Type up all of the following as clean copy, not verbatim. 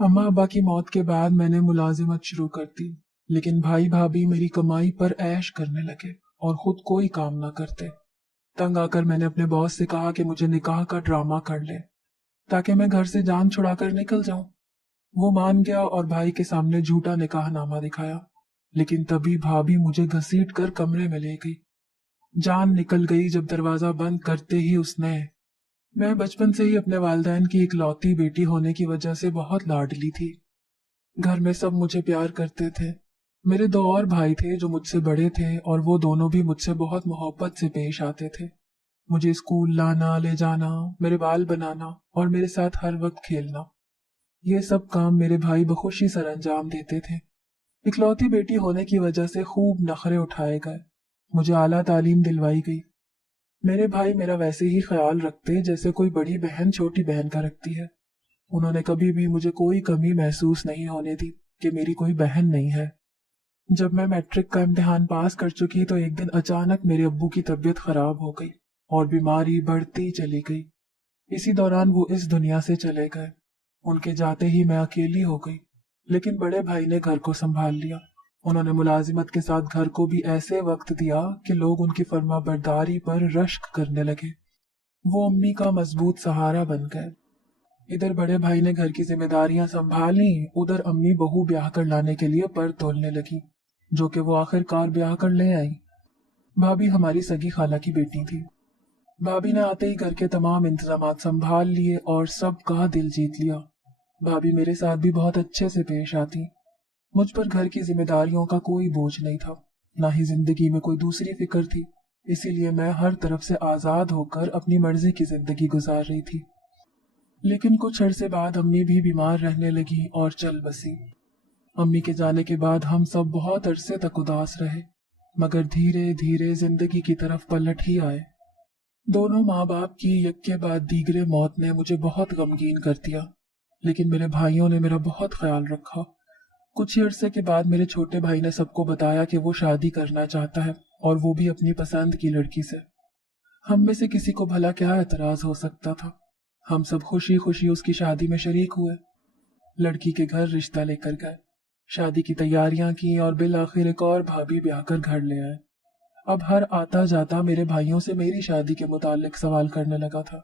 अम्मा अब्बा की मौत के बाद मैंने मुलाजिमत शुरू कर दी, लेकिन भाई भाभी मेरी कमाई पर ऐश करने लगे और खुद कोई काम ना करते। तंग आकर मैंने अपने बॉस से कहा कि मुझे निकाह का ड्रामा कर ले ताकि मैं घर से जान छुड़ाकर निकल जाऊं। वो मान गया और भाई के सामने झूठा निकाहनामा दिखाया, लेकिन तभी भाभी मुझे घसीट कर कमरे में ले गई। जान निकल गई जब दरवाजा बंद करते ही उसने। मैं बचपन से ही अपने वालिदैन की इकलौती बेटी होने की वजह से बहुत लाडली थी। घर में सब मुझे प्यार करते थे। मेरे दो और भाई थे जो मुझसे बड़े थे और वो दोनों भी मुझसे बहुत मोहब्बत से पेश आते थे। मुझे स्कूल लाना ले जाना, मेरे बाल बनाना और मेरे साथ हर वक्त खेलना, ये सब काम मेरे भाई बखुशी सर अंजाम देते थे। इकलौती बेटी होने की वजह से खूब नखरे उठाए गए, मुझे आला तालीम दिलवाई गई। मेरे भाई मेरा वैसे ही ख्याल रखते जैसे कोई बड़ी बहन छोटी बहन का रखती है। उन्होंने कभी भी मुझे कोई कमी महसूस नहीं होने दी कि मेरी कोई बहन नहीं है। जब मैं मैट्रिक का इम्तिहान पास कर चुकी तो एक दिन अचानक मेरे अब्बू की तबीयत खराब हो गई और बीमारी बढ़ती चली गई। इसी दौरान वो इस दुनिया से चले गए। उनके जाते ही मैं अकेली हो गई, लेकिन बड़े भाई ने घर को संभाल लिया। उन्होंने मुलाजिमत के साथ घर को भी ऐसे वक्त दिया कि लोग उनकी फर्माबरदारी पर रश्क करने लगे। वो अम्मी का मजबूत सहारा बन गए। इधर बड़े भाई ने घर की जिम्मेदारियां संभाली, उधर अम्मी बहू ब्याह कर लाने के लिए पर तोलने लगी, जो कि वो आखिरकार ब्याह कर ले आई। भाभी हमारी सगी खाला की बेटी थी। भाभी ने आते ही घर के तमाम इंतजाम संभाल लिए और सबका दिल जीत लिया। भाभी मेरे साथ भी बहुत अच्छे से पेश आती। मुझ पर घर की जिम्मेदारियों का कोई बोझ नहीं था, ना ही जिंदगी में कोई दूसरी फिक्र थी। इसीलिए मैं हर तरफ से आजाद होकर अपनी मर्जी की जिंदगी गुजार रही थी। लेकिन कुछ अरसे बाद अम्मी भी बीमार रहने लगी और चल बसी। अम्मी के जाने के बाद हम सब बहुत अरसे तक उदास रहे, मगर धीरे धीरे जिंदगी की तरफ पलट ही आए। दोनों माँ बाप की एक के बाद दीगरे मौत ने मुझे बहुत गमगीन कर दिया, लेकिन मेरे भाइयों ने मेरा बहुत ख्याल रखा। कुछ ही अरसे के बाद मेरे छोटे भाई ने सबको बताया कि वो शादी करना चाहता है, और वो भी अपनी पसंद की लड़की से। हम में से किसी को भला क्या एतराज हो सकता था। हम सब खुशी खुशी उसकी शादी में शरीक हुए। लड़की के घर रिश्ता लेकर गए, शादी की तैयारियां की और बिल आखिर एक और भाभी ब्याह कर घर ले आए। अब हर आता जाता मेरे भाइयों से मेरी शादी के मुतालिक सवाल करने लगा था,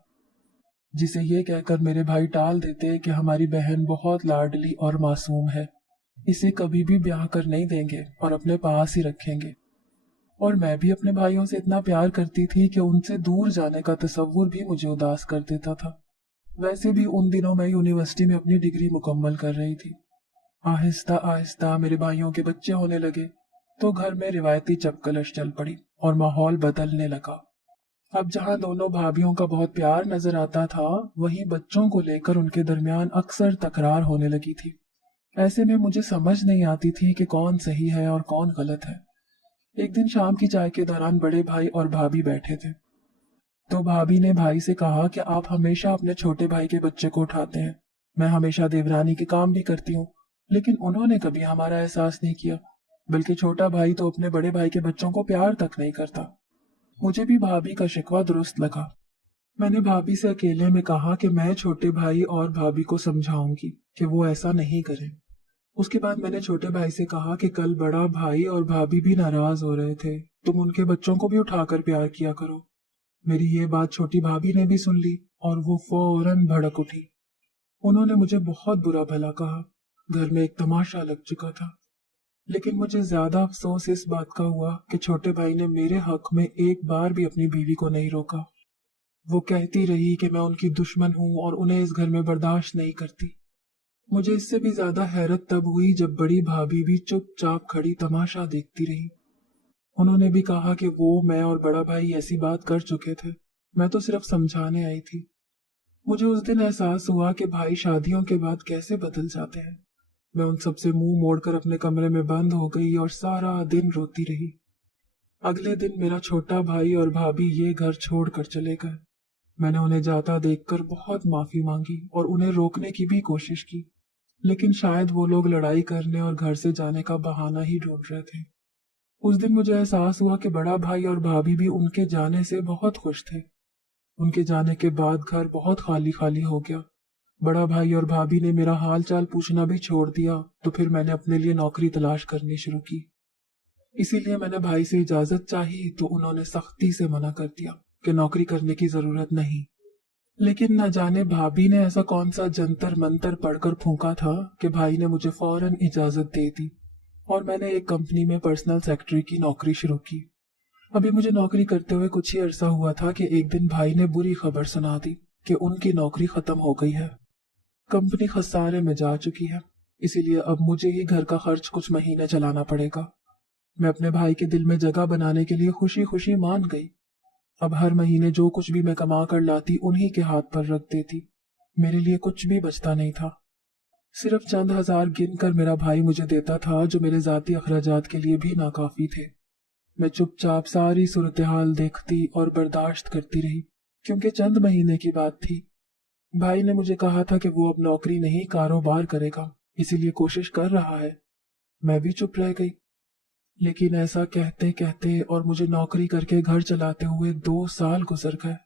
जिसे ये कहकर मेरे भाई टाल देते कि हमारी बहन बहुत लाडली और मासूम है, इसे कभी भी ब्याह कर नहीं देंगे और अपने पास ही रखेंगे। और मैं भी अपने भाइयों से इतना प्यार करती थी कि उनसे दूर जाने का तसव्वुर भी मुझे उदास कर देता था। वैसे भी उन दिनों मैं यूनिवर्सिटी में अपनी डिग्री मुकम्मल कर रही थी। आहिस्ता आहिस्ता मेरे भाइयों के बच्चे होने लगे तो घर में रिवायती चपकलश चल पड़ी और माहौल बदलने लगा। अब जहां दोनों भाभीियों का बहुत प्यार नजर आता था, वहीं बच्चों को लेकर उनके दरमियान अक्सर तकरार होने लगी थी। ऐसे में मुझे समझ नहीं आती थी कि कौन सही है और कौन गलत है। एक दिन शाम की चाय के दौरान बड़े भाई और भाभी बैठे थे, तो भाभी ने भाई से कहा कि आप हमेशा अपने छोटे भाई के बच्चे को उठाते हैं। मैं हमेशा देवरानी के काम भी करती हूँ, लेकिन उन्होंने कभी हमारा एहसास नहीं किया। बल्कि छोटा भाई तो अपने बड़े भाई के बच्चों को प्यार तक नहीं करता। मुझे भी भाभी का शिकवा दुरुस्त लगा। मैंने भाभी से अकेले में कहा कि मैं छोटे भाई और भाभी को समझाऊंगी कि वो ऐसा नहीं करें। उसके बाद मैंने छोटे भाई से कहा कि कल बड़ा भाई और भाभी भी नाराज हो रहे थे, तुम उनके बच्चों को भी उठाकर प्यार किया करो। मेरी ये बात छोटी भाभी ने भी सुन ली और वो फौरन भड़क उठी। उन्होंने मुझे बहुत बुरा भला कहा। घर में एक तमाशा लग चुका था। लेकिन मुझे ज्यादा अफसोस इस बात का हुआ कि छोटे भाई ने मेरे हक में एक बार भी अपनी बीवी को नहीं रोका। वो कहती रही कि मैं उनकी दुश्मन हूं और उन्हें इस घर में बर्दाश्त नहीं करती। मुझे इससे भी ज्यादा हैरत तब हुई जब बड़ी भाभी भी चुपचाप खड़ी तमाशा देखती रही। उन्होंने भी कहा कि वो, मैं और बड़ा भाई ऐसी बात कर चुके थे, मैं तो सिर्फ समझाने आई थी। मुझे उस दिन एहसास हुआ कि भाई शादियों के बाद कैसे बदल जाते हैं। मैं उन सबसे मुंह मोड़कर अपने कमरे में बंद हो गई और सारा दिन रोती रही। अगले दिन मेरा छोटा भाई और भाभी ये घर छोड़कर चले गए। मैंने उन्हें जाता देखकर बहुत माफी मांगी और उन्हें रोकने की भी कोशिश की, लेकिन शायद वो लोग लड़ाई करने और घर से जाने का बहाना ही ढूंढ रहे थे। उस दिन मुझे एहसास हुआ कि बड़ा भाई और भाभी भी उनके जाने से बहुत खुश थे। उनके जाने के बाद घर बहुत खाली खाली हो गया। बड़ा भाई और भाभी ने मेरा हाल चाल पूछना भी छोड़ दिया, तो फिर मैंने अपने लिए नौकरी तलाश करनी शुरू की। इसीलिए मैंने भाई से इजाजत चाही तो उन्होंने सख्ती से मना कर दिया कि नौकरी करने की जरूरत नहीं। लेकिन न जाने भाभी ने ऐसा कौन सा जंतर मंतर पढ़कर फूंका था कि भाई ने मुझे फौरन इजाजत दे दी और मैंने एक कंपनी में पर्सनल सेक्रेटरी की नौकरी शुरू की। अभी मुझे नौकरी करते हुए कुछ ही अरसा हुआ था कि एक दिन भाई ने बुरी खबर सुना दी कि उनकी नौकरी खत्म हो गई है। कंपनी खसारे में जा चुकी है, इसीलिए अब मुझे ही घर का खर्च कुछ महीने चलाना पड़ेगा। मैं अपने भाई के दिल में जगह बनाने के लिए खुशी खुशी मान गई। अब हर महीने जो कुछ भी मैं कमा कर लाती उन्हीं के हाथ पर रख देती। मेरे लिए कुछ भी बचता नहीं था। सिर्फ चंद हजार गिन कर मेरा भाई मुझे देता था, जो मेरे जाती अखराजात के लिए भी नाकाफी थे। मैं चुपचाप सारी सूरत हाल देखती और बर्दाश्त करती रही, क्योंकि चंद महीने की बात थी। भाई ने मुझे कहा था कि वो अब नौकरी नहीं कारोबार करेगा, इसीलिए कोशिश कर रहा है। मैं भी चुप रह गई। लेकिन ऐसा कहते कहते और मुझे नौकरी करके घर चलाते हुए 2 साल गुजर गए।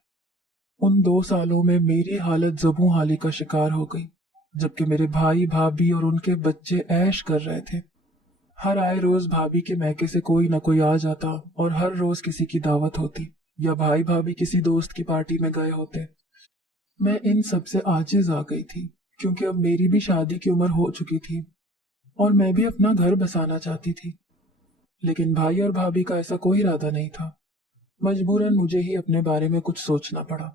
उन 2 सालों में मेरी हालत ज़बू हाली का शिकार हो गई, जबकि मेरे भाई भाभी और उनके बच्चे ऐश कर रहे थे। हर आए रोज भाभी के मैके से कोई न कोई आ जाता और हर रोज किसी की दावत होती या भाई भाभी किसी दोस्त की पार्टी में गए होते। मैं इन सब से आजिज आ गई थी, क्योंकि अब मेरी भी शादी की उम्र हो चुकी थी और मैं भी अपना घर बसाना चाहती थी। लेकिन भाई और भाभी का ऐसा कोई इरादा नहीं था। मजबूरन मुझे ही अपने बारे में कुछ सोचना पड़ा।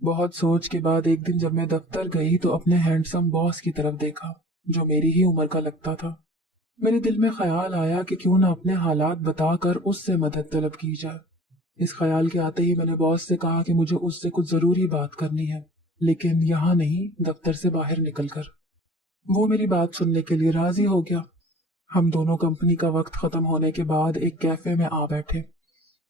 बहुत सोच के बाद एक दिन जब मैं दफ्तर गई तो अपने हैंडसम बॉस की तरफ देखा, जो मेरी ही उम्र का लगता था। मेरे दिल में ख्याल आया कि क्यों ना अपने हालात बताकर उससे मदद तलब की जाए। इस ख्याल के आते ही मैंने बॉस से कहा कि मुझे उससे कुछ जरूरी बात करनी है, लेकिन यहाँ नहीं, दफ्तर से बाहर निकलकर। वो मेरी बात सुनने के लिए राजी हो गया। हम दोनों कंपनी का वक्त खत्म होने के बाद एक कैफे में आ बैठे।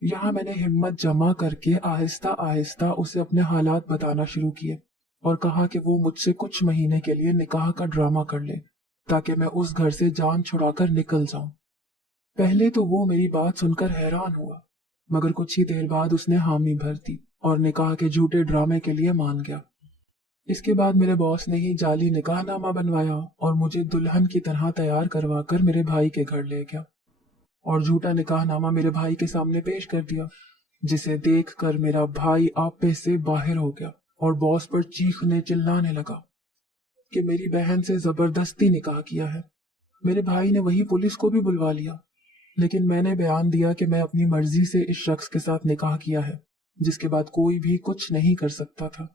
यहाँ मैंने हिम्मत जमा करके आहिस्ता आहिस्ता उसे अपने हालात बताना शुरू किए और कहा कि वो मुझसे कुछ महीने के लिए निकाह का ड्रामा कर ले, ताकि मैं उस घर से जान छुड़ाकर निकल जाऊं। पहले तो वो मेरी बात सुनकर हैरान हुआ, मगर कुछ ही देर बाद उसने हामी भर दी और निकाह के झूठे ड्रामे के लिए मान गया। इसके बाद मेरे बॉस ने ही जाली निकाहनामा बनवाया और मुझे दुल्हन की तरह तैयार करवा कर मेरे भाई के घर ले गया और झूठा निकाहनामा मेरे भाई के सामने पेश कर दिया, जिसे देखकर मेरा भाई आपे से बाहर हो गया और बॉस पर चीखने चिल्लाने लगा कि मेरी बहन से जबरदस्ती निकाह किया है। मेरे भाई ने वही पुलिस को भी बुलवा लिया, लेकिन मैंने बयान दिया कि मैं अपनी मर्जी से इस शख्स के साथ निकाह किया है, जिसके बाद कोई भी कुछ नहीं कर सकता था।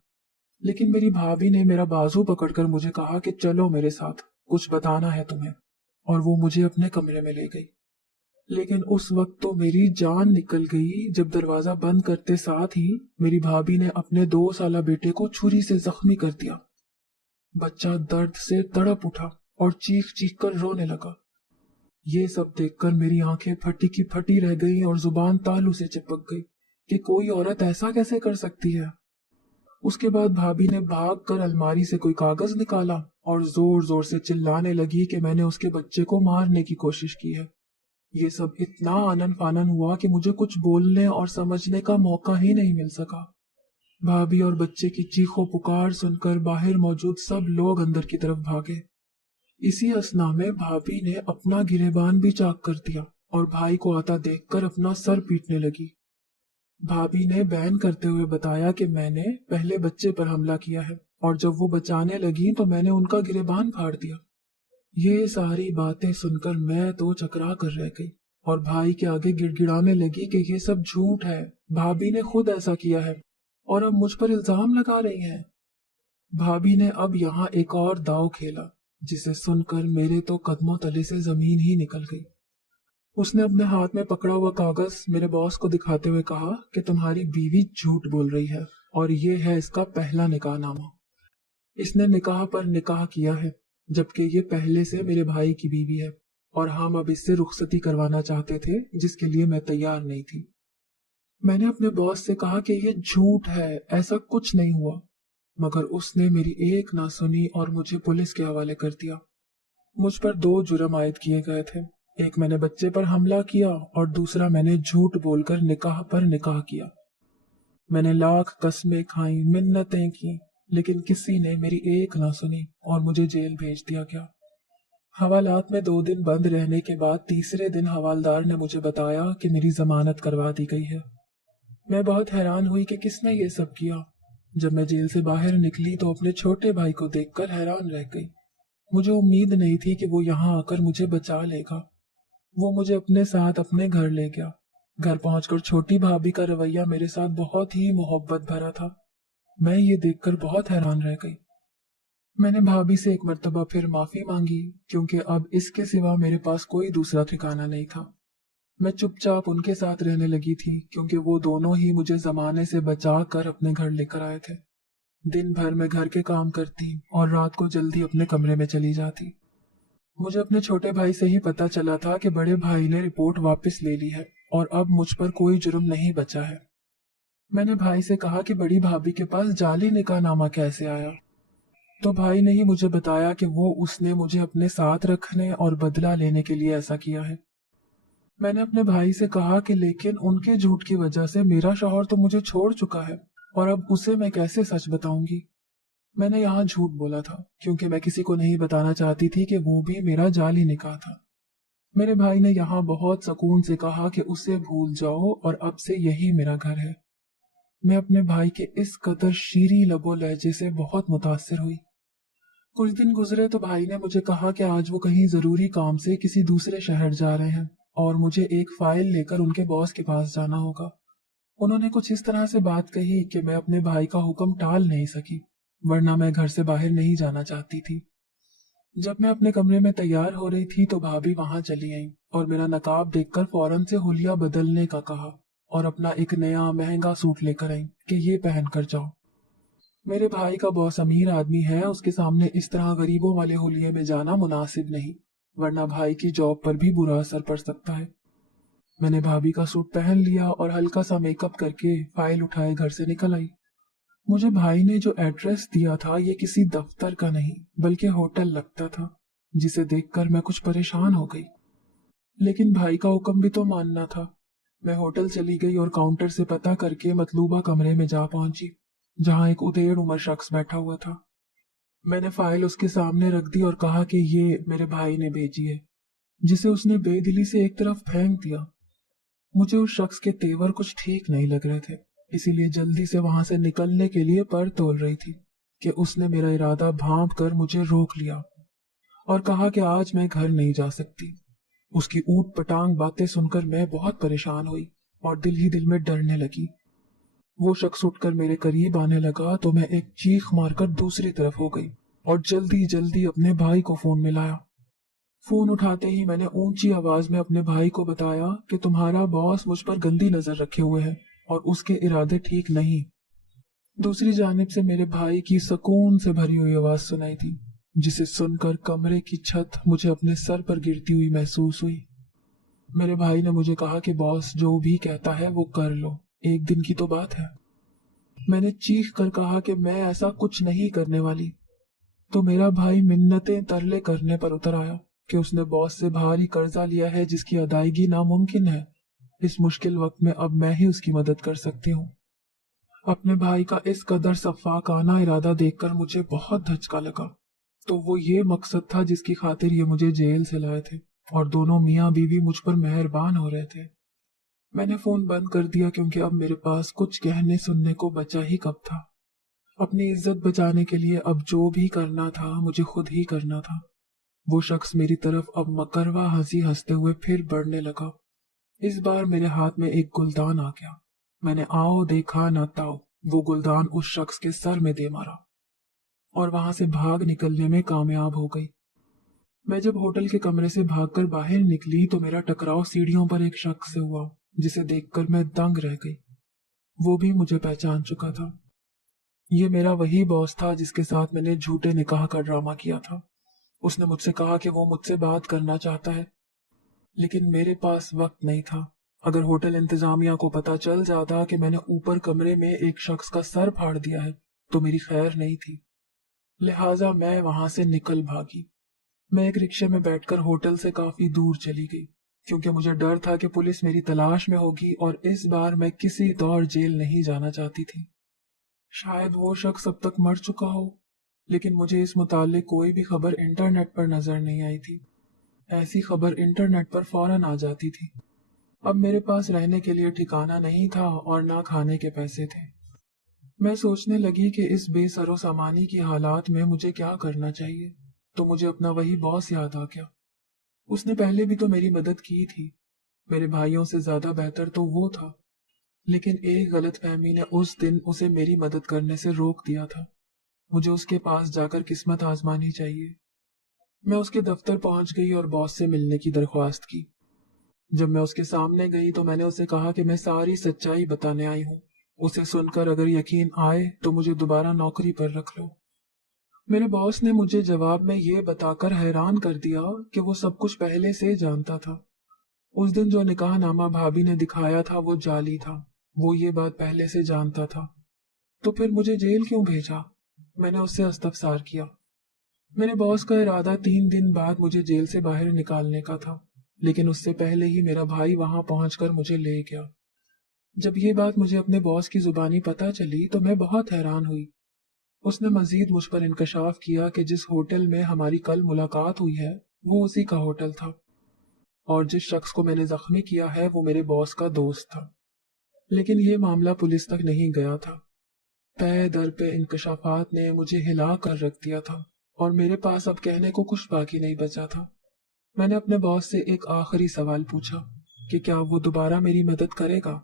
लेकिन मेरी भाभी ने मेरा बाजू पकड़कर मुझे कहा कि चलो मेरे साथ, कुछ बताना है तुम्हें, और वो मुझे अपने कमरे में ले गई। लेकिन उस वक्त तो मेरी जान निकल गई जब दरवाजा बंद करते साथ ही मेरी भाभी ने अपने 2 साला बेटे को छुरी से जख्मी कर दिया। बच्चा दर्द से तड़प उठा और चीख चीख कर रोने लगा। ये सब देखकर मेरी आंखें फटी की फटी रह गईं और जुबान तालू से चिपक गई कि कोई औरत ऐसा कैसे कर सकती है। उसके बाद भाभी ने भाग कर अलमारी से कोई कागज निकाला और जोर जोर से चिल्लाने लगी कि मैंने उसके बच्चे को मारने की कोशिश की है। ये सब इतना आनन फानन हुआ कि मुझे कुछ बोलने और समझने का मौका ही नहीं मिल सका। भाभी और बच्चे की चीखों पुकार सुनकर बाहर मौजूद सब लोग अंदर की तरफ भागे। इसी असना में भाभी ने अपना गिरेबान भी चाक कर दिया और भाई को आता देखकर अपना सर पीटने लगी। भाभी ने बयान करते हुए बताया कि मैंने पहले बच्चे पर हमला किया है और जब वो बचाने लगी तो मैंने उनका गिरेबान फाड़ दिया। ये सारी बातें सुनकर मैं तो चकरा कर रह गई और भाई के आगे गिड़गिड़ाने लगी कि ये सब झूठ है, भाभी ने खुद ऐसा किया है और अब मुझ पर इल्जाम लगा रही हैं। भाभी ने अब यहाँ एक और दाव खेला, जिसे सुनकर मेरे तो कदमों तले से जमीन ही निकल गई। उसने अपने हाथ में पकड़ा हुआ कागज मेरे बॉस को दिखाते हुए कहा कि तुम्हारी बीवी झूठ बोल रही है और ये है इसका पहला निकाहनामा। इसने निकाह पर निकाह किया है, जबकि ये पहले से मेरे भाई की बीवी है और हम अब इससे रुखसती करवाना चाहते थे, जिसके लिए मैं तैयार नहीं थी। मैंने अपने बॉस से कहा कि ये झूठ है, ऐसा कुछ नहीं हुआ, मगर उसने मेरी एक ना सुनी और मुझे पुलिस के हवाले कर दिया। मुझ पर 2 जुर्म आयद किए गए थे। एक मैंने बच्चे पर हमला किया और दूसरा मैंने झूठ बोलकर निकाह पर निकाह किया। मैंने लाख कस्में खाई, मिन्नतें की, लेकिन किसी ने मेरी एक ना सुनी और मुझे जेल भेज दिया गया। हवालात में 2 दिन बंद रहने के बाद तीसरे दिन हवालदार ने मुझे बताया कि मेरी जमानत करवा दी गई है। मैं बहुत हैरान हुई कि किसने ये सब किया। जब मैं जेल से बाहर निकली तो अपने छोटे भाई को देखकर हैरान रह गई। मुझे उम्मीद नहीं थी कि वो यहाँ आकर मुझे बचा लेगा। वो मुझे अपने साथ अपने घर ले गया। घर पहुंचकर छोटी भाभी का रवैया मेरे साथ बहुत ही मोहब्बत भरा था। मैं ये देखकर बहुत हैरान रह गई। मैंने भाभी से एक मर्तबा फिर माफी मांगी, क्योंकि अब इसके सिवा मेरे पास कोई दूसरा ठिकाना नहीं था। मैं चुपचाप उनके साथ रहने लगी थी, क्योंकि वो दोनों ही मुझे जमाने से बचा कर अपने घर लेकर आए थे। दिन भर मैं घर के काम करती और रात को जल्दी अपने कमरे में चली जाती। मुझे अपने छोटे भाई से ही पता चला था कि बड़े भाई ने रिपोर्ट वापस ले ली है और अब मुझ पर कोई जुर्म नहीं बचा है। मैंने भाई से कहा कि बड़ी भाभी के पास जाली निकाहनामा कैसे आया, तो भाई ने ही मुझे बताया कि वो उसने मुझे अपने साथ रखने और बदला लेने के लिए ऐसा किया है। मैंने अपने भाई से कहा कि लेकिन उनके झूठ की वजह से मेरा शौहर तो मुझे छोड़ चुका है और अब उसे मैं कैसे सच बताऊंगी। मैंने यहाँ झूठ बोला था क्योंकि मैं किसी को नहीं बताना चाहती थी कि वो भी मेरा जाली निकाह था। मेरे भाई ने यहाँ बहुत सुकून से कहा कि उसे भूल जाओ और अब से यही मेरा घर है। मैं अपने भाई के इस कदर शीरी लबो लहजे से बहुत मुतासिर हुई। कुछ दिन गुजरे तो भाई ने मुझे कहा कि आज वो कहीं जरूरी काम से किसी दूसरे शहर जा रहे हैं और मुझे एक फाइल लेकर उनके बॉस के पास जाना होगा। उन्होंने कुछ इस तरह से बात कही कि मैं अपने भाई का हुक्म टाल नहीं सकी, वरना मैं घर से बाहर नहीं जाना चाहती थी। जब मैं अपने कमरे में तैयार हो रही थी तो भाभी वहां चली आई और मेरा नकाब देखकर फौरन से हुलिया बदलने का कहा और अपना एक नया महंगा सूट लेकर आई कि ये पहन कर जाओ। मेरे भाई का बॉस अमीर आदमी है, उसके सामने इस तरह गरीबों वाले हुलिये में जाना मुनासिब नहीं, वरना भाई की जॉब पर भी बुरा असर पड़ सकता है। मैंने भाभी का सूट पहन लिया और हल्का सा मेकअप करके फाइल उठाए घर से निकल आई। मुझे भाई ने जो एड्रेस दिया था ये किसी दफ्तर का नहीं बल्कि होटल लगता था, जिसे देखकर मैं कुछ परेशान हो गई। लेकिन भाई का हुक्म भी तो मानना था। मैं होटल चली गई और काउंटर से पता करके मतलूबा कमरे में जा पहुंची, जहां एक उदेड़ उम्र शख्स बैठा हुआ था। मैंने फाइल उसके सामने रख दी और कहा कि ये मेरे भाई ने भेजी है, जिसे उसने बेदिली से एक तरफ फेंक दिया। मुझे उस शख्स के तेवर कुछ ठीक नहीं लग रहे थे, इसीलिए जल्दी से वहां से निकलने के लिए पर तोल रही थी कि उसने मेरा इरादा भांप कर मुझे रोक लिया और कहा कि आज मैं घर नहीं जा सकती। उसकी ऊट पटांग बातें सुनकर मैं बहुत परेशान हुई और दिल ही दिल में डरने लगी। वो शख्स उठकर मेरे करीब आने लगा तो मैं एक चीख मारकर दूसरी तरफ हो गई और जल्दी जल्दी अपने भाई को फोन मिलाया। फोन उठाते ही मैंने ऊंची आवाज में अपने भाई को बताया कि तुम्हारा बॉस मुझ पर गंदी नजर रखे हुए है और उसके इरादे ठीक नहीं। दूसरी जानिब से मेरे भाई की सुकून से भरी हुई आवाज सुनाई दी, जिसे सुनकर कमरे की छत मुझे अपने सर पर गिरती हुई महसूस हुई। मेरे भाई ने मुझे कहा कि बॉस जो भी कहता है वो कर लो, एक दिन की तो बात है। मैंने चीख कर कहा कि मैं ऐसा कुछ नहीं करने वाली। तो मेरा भाई मिन्नतें तरले करने पर उतर आया कि उसने बॉस से भारी कर्जा लिया है जिसकी अदायगी नामुमकिन है। इस मुश्किल वक्त में अब मैं ही उसकी मदद कर सकती हूँ। अपने भाई का इस कदर सफाकाना इरादा देखकर मुझे बहुत धचका लगा। तो वो ये मकसद था जिसकी खातिर ये मुझे जेल से लाए थे और दोनों मियाँ बीवी मुझ पर मेहरबान हो रहे थे। मैंने फोन बंद कर दिया क्योंकि अब मेरे पास कुछ कहने सुनने को बचा ही कब था। अपनी इज्जत बचाने के लिए अब जो भी करना था मुझे खुद ही करना था। वो शख्स मेरी तरफ अब मकरवा हंसी हंसते हुए फिर बढ़ने लगा। इस बार मेरे हाथ में एक गुलदान आ गया। मैंने आओ देखा न ताओ वो गुलदान उस शख्स के सर में दे मारा और वहां से भाग निकलने में कामयाब हो गई। मैं जब होटल के कमरे से भागकर बाहर निकली तो मेरा टकराव सीढ़ियों पर एक शख्स से हुआ, जिसे देखकर मैं दंग रह गई। वो भी मुझे पहचान चुका था। ये मेरा वही बॉस था जिसके साथ मैंने झूठे निकाह का ड्रामा किया था। उसने मुझसे कहा कि वो मुझसे बात करना चाहता है, लेकिन मेरे पास वक्त नहीं था। अगर होटल इंतजामिया को पता चल जाता कि मैंने ऊपर कमरे में एक शख्स का सर फाड़ दिया है तो मेरी खैर नहीं थी। लिहाजा मैं वहां से निकल भागी। मैं एक रिक्शे में बैठकर होटल से काफी दूर चली गई, क्योंकि मुझे डर था कि पुलिस मेरी तलाश में होगी और इस बार मैं किसी दौर जेल नहीं जाना चाहती थी। शायद वो शख्स अब तक मर चुका हो, लेकिन मुझे इस मुतालिक कोई भी खबर इंटरनेट पर नजर नहीं आई थी। ऐसी खबर इंटरनेट पर फौरन आ जाती थी। अब मेरे पास रहने के लिए ठिकाना नहीं था और ना खाने के पैसे थे। मैं सोचने लगी कि इस बेसरो सामानी की हालात में मुझे क्या करना चाहिए, तो मुझे अपना वही बॉस याद आ गया। उसने पहले भी तो मेरी मदद की थी, मेरे भाइयों से ज्यादा बेहतर तो वो था। लेकिन एक गलतफहमी ने उस दिन उसे मेरी मदद करने से रोक दिया था। मुझे उसके पास जाकर किस्मत आजमानी चाहिए। मैं उसके दफ्तर पहुंच गई और बॉस से मिलने की दरख्वास्त की। जब मैं उसके सामने गई तो मैंने उसे कहा कि मैं सारी सच्चाई बताने आई हूँ। उसे सुनकर अगर यकीन आए तो मुझे दोबारा नौकरी पर रख लो। मेरे बॉस ने मुझे जवाब में ये बताकर हैरान कर दिया कि वो सब कुछ पहले से जानता था। उस दिन जो निकाहनामा भाभी ने दिखाया था वो जाली था। वो ये बात पहले से जानता था। तो फिर मुझे जेल क्यों भेजा? मैंने उससे इस्तफसार किया। मेरे बॉस का इरादा 3 दिन बाद मुझे जेल से बाहर निकालने का था, लेकिन उससे पहले ही मेरा भाई वहां पहुंचकर मुझे ले गया। जब ये बात मुझे अपने बॉस की जुबानी पता चली तो मैं बहुत हैरान हुई। उसने मजीद मुझ पर इंकशाफ किया कि जिस होटल में हमारी कल मुलाकात हुई है वो उसी का होटल था, और जिस शख्स को मैंने जख्मी किया है वो मेरे बॉस का दोस्त था। लेकिन ये मामला पुलिस तक नहीं गया था। पे दर पे इंकशाफात ने मुझे हिला कर रख दिया था, और मेरे पास अब कहने को कुछ बाकी नहीं बचा था। मैंने अपने बॉस से एक आखिरी सवाल पूछा कि क्या वो दोबारा मेरी मदद करेगा।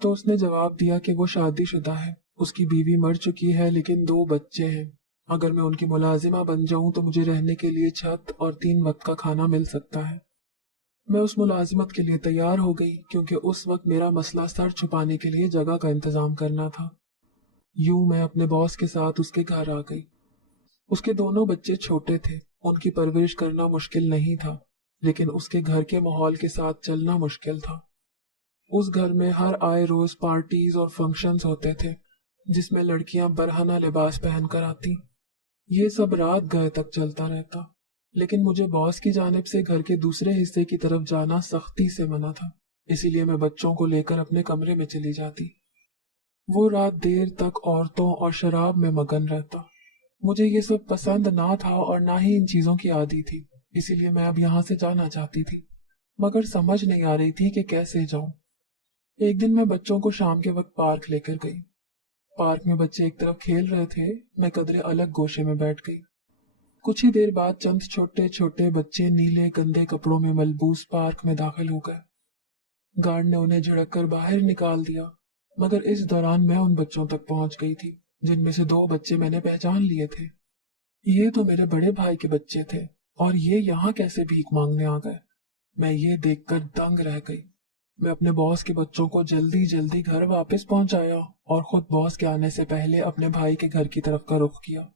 तो उसने जवाब दिया कि वो शादीशुदा है, उसकी बीवी मर चुकी है, लेकिन 2 बच्चे हैं। अगर मैं उनकी मुलाजिमा बन जाऊं तो मुझे रहने के लिए छत और 3 वक्त का खाना मिल सकता है। मैं उस मुलाजिमत के लिए तैयार हो गई, क्योंकि उस वक्त मेरा मसला सर छुपाने के लिए जगह का इंतजाम करना था। यूं मैं अपने बॉस के साथ उसके घर आ गई। उसके दोनों बच्चे छोटे थे, उनकी परवरिश करना मुश्किल नहीं था, लेकिन उसके घर के माहौल के साथ चलना मुश्किल था। उस घर में हर आए रोज पार्टीज और फंक्शंस होते थे, जिसमें लड़कियां बरहना लिबास पहनकर आती। ये सब रात गए तक चलता रहता, लेकिन मुझे बॉस की जानिब से घर के दूसरे हिस्से की तरफ जाना सख्ती से मना था। इसीलिए मैं बच्चों को लेकर अपने कमरे में चली जाती। वो रात देर तक औरतों और शराब में मगन रहता। मुझे ये सब पसंद ना था और ना ही इन चीजों की आदी थी, इसीलिए मैं अब यहाँ से जाना चाहती थी, मगर समझ नहीं आ रही थी कि कैसे जाऊं। एक दिन मैं बच्चों को शाम के वक्त पार्क लेकर गई। पार्क में बच्चे एक तरफ खेल रहे थे, मैं कदरे अलग गोशे में बैठ गई। कुछ ही देर बाद चंद छोटे छोटे बच्चे नीले गंदे कपड़ों में मलबूस पार्क में दाखिल हो गए। गार्ड ने उन्हें झिड़क कर बाहर निकाल दिया, मगर इस दौरान मैं उन बच्चों तक पहुंच गई थी, जिनमें से 2 बच्चे मैंने पहचान लिए थे। ये तो मेरे बड़े भाई के बच्चे थे, और ये यहाँ कैसे भीख मांगने आ गए? मैं ये देखकर दंग रह गई। मैं अपने बॉस के बच्चों को जल्दी जल्दी घर वापस पहुंचाया और खुद बॉस के आने से पहले अपने भाई के घर की तरफ का रुख किया।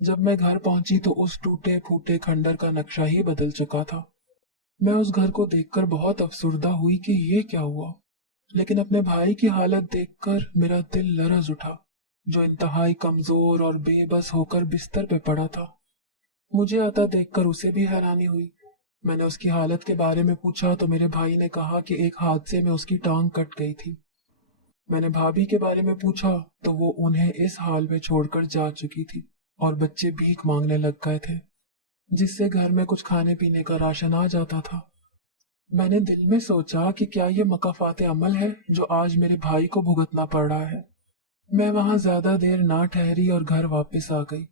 जब मैं घर पहुंची तो उस टूटे फूटे खंडर का नक्शा ही बदल चुका था। मैं उस घर को देखकर बहुत अफसुर्दा हुई कि ये क्या हुआ, लेकिन अपने भाई की हालत देखकर मेरा दिल लरज उठा, जो इंतहाई कमजोर और बेबस होकर बिस्तर पे पड़ा था। मुझे आता देखकर उसे भी हैरानी हुई। मैंने उसकी हालत के बारे में पूछा तो मेरे भाई ने कहा कि एक हादसे में उसकी टांग कट गई थी। मैंने भाभी के बारे में पूछा तो वो उन्हें इस हाल में छोड़कर जा चुकी थी, और बच्चे भीख मांगने लग गए थे, जिससे घर में कुछ खाने पीने का राशन आ जाता था। मैंने दिल में सोचा कि क्या ये मकाफात अमल है जो आज मेरे भाई को भुगतना पड़ रहा है। मैं वहां ज्यादा देर ना ठहरी और घर वापस आ गई।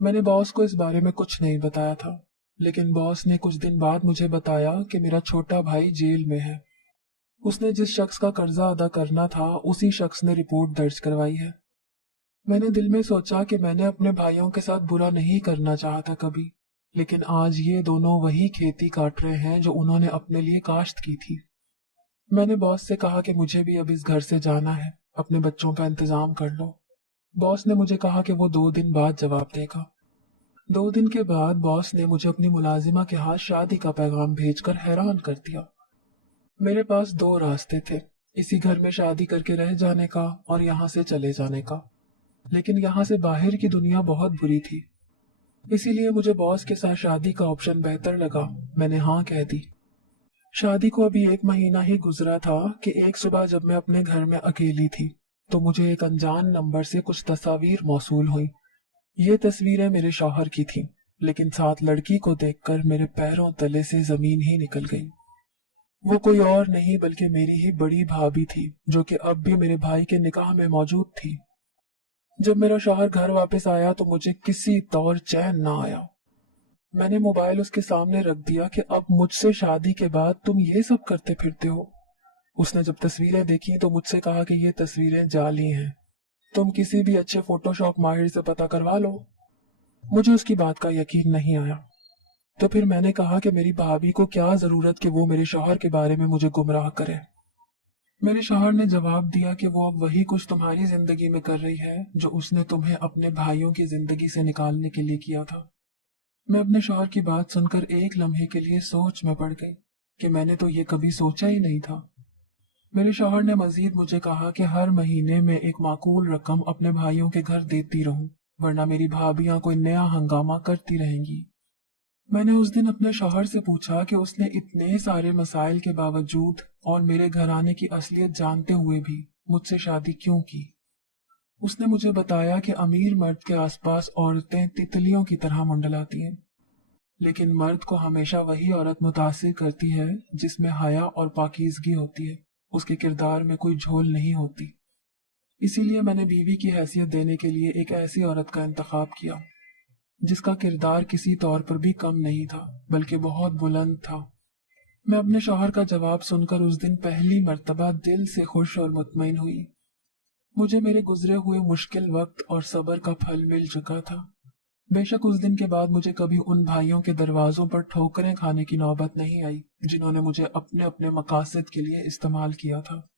मैंने बॉस को इस बारे में कुछ नहीं बताया था, लेकिन बॉस ने कुछ दिन बाद मुझे बताया कि मेरा छोटा भाई जेल में है। उसने जिस शख्स का कर्जा अदा करना था उसी शख्स ने रिपोर्ट दर्ज करवाई है। मैंने दिल में सोचा कि मैंने अपने भाइयों के साथ बुरा नहीं करना चाहता कभी, लेकिन आज ये दोनों वही खेती काट रहे हैं जो उन्होंने अपने लिए काश्त की थी। मैंने बॉस से कहा कि मुझे भी अब इस घर से जाना है, अपने बच्चों का इंतजाम कर लो। बॉस ने मुझे कहा कि वो 2 दिन बाद जवाब देगा। 2 दिन के बाद बॉस ने मुझे अपनी मुलाजिमा के हाथ शादी का पैगाम भेजकर हैरान कर दिया। मेरे पास 2 रास्ते थे, इसी घर में शादी करके रह जाने का और यहाँ से चले जाने का। लेकिन यहाँ से बाहर की दुनिया बहुत बुरी थी, इसीलिए मुझे बॉस के साथ शादी का ऑप्शन बेहतर लगा। मैंने हाँ कह दी। शादी को अभी 1 महीना ही गुजरा था कि एक सुबह जब मैं अपने घर में अकेली थी तो मुझे एक अनजान नंबर से कुछ तस्वीर मौसूल हुई। ये तस्वीरें मेरे शौहर की थीं, लेकिन साथ लड़की को देखकर मेरे पैरों तले से जमीन ही निकल गई। वो कोई और नहीं बल्कि मेरी ही बड़ी भाभी थी, जो कि अब भी मेरे भाई के निकाह में मौजूद थी। जब मेरा शौहर घर वापस आया तो मुझे किसी तौर चैन ना आया। मैंने मोबाइल उसके सामने रख दिया कि अब मुझसे शादी के बाद तुम ये सब करते फिरते हो। उसने जब तस्वीरें देखी तो मुझसे कहा कि ये तस्वीरें जाली हैं, तुम किसी भी अच्छे फोटोशॉप माहिर से पता करवा लो। मुझे उसकी बात का यकीन नहीं आया। तो फिर मैंने कहा कि मेरी भाभी को क्या जरूरत कि वो मेरे शौहर के बारे में मुझे गुमराह करे। मेरे शौहर ने जवाब दिया कि वो अब वही कुछ तुम्हारी जिंदगी में कर रही है जो उसने तुम्हें अपने भाइयों की जिंदगी से निकालने के लिए किया था। मैं अपने शौहर की बात सुनकर एक लम्हे के लिए सोच में पड़ गई कि मैंने तो ये कभी सोचा ही नहीं था। मेरे शौहर ने मजीद मुझे कहा कि हर महीने में एक माकूल रकम अपने भाइयों के घर देती रहूं, वरना मेरी भाभियां कोई नया हंगामा करती रहेंगी। मैंने उस दिन अपने शौहर से पूछा कि उसने इतने सारे मसाइल के बावजूद और मेरे घर आने की असलियत जानते हुए भी मुझसे शादी क्यों की। उसने मुझे बताया कि अमीर मर्द के आसपास औरतें तितलियों की तरह मंडलाती हैं, लेकिन मर्द को हमेशा वही औरत मुतासिर करती है जिसमें हया और पाकीज़गी होती है, उसके किरदार में कोई झोल नहीं होती। इसीलिए मैंने बीवी की हैसियत देने के लिए एक ऐसी औरत का इंतखाब किया जिसका किरदार किसी तौर पर भी कम नहीं था, बल्कि बहुत बुलंद था। मैं अपने शौहर का जवाब सुनकर उस दिन पहली मर्तबा दिल से खुश और मुतमईन हुई। मुझे मेरे गुजरे हुए मुश्किल वक्त और सब्र का फल मिल चुका था। बेशक उस दिन के बाद मुझे कभी उन भाइयों के दरवाजों पर ठोकरें खाने की नौबत नहीं आई जिन्होंने मुझे अपने अपने मकासद के लिए इस्तेमाल किया था,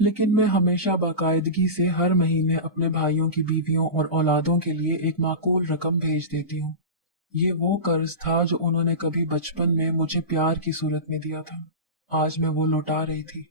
लेकिन मैं हमेशा बाकायदगी से हर महीने अपने भाइयों की बीवियों और औलादों के लिए एक माकूल रकम भेज देती हूँ। ये वो कर्ज था जो उन्होंने कभी बचपन में मुझे प्यार की सूरत में दिया था। आज मैं वो लौटा रही थी।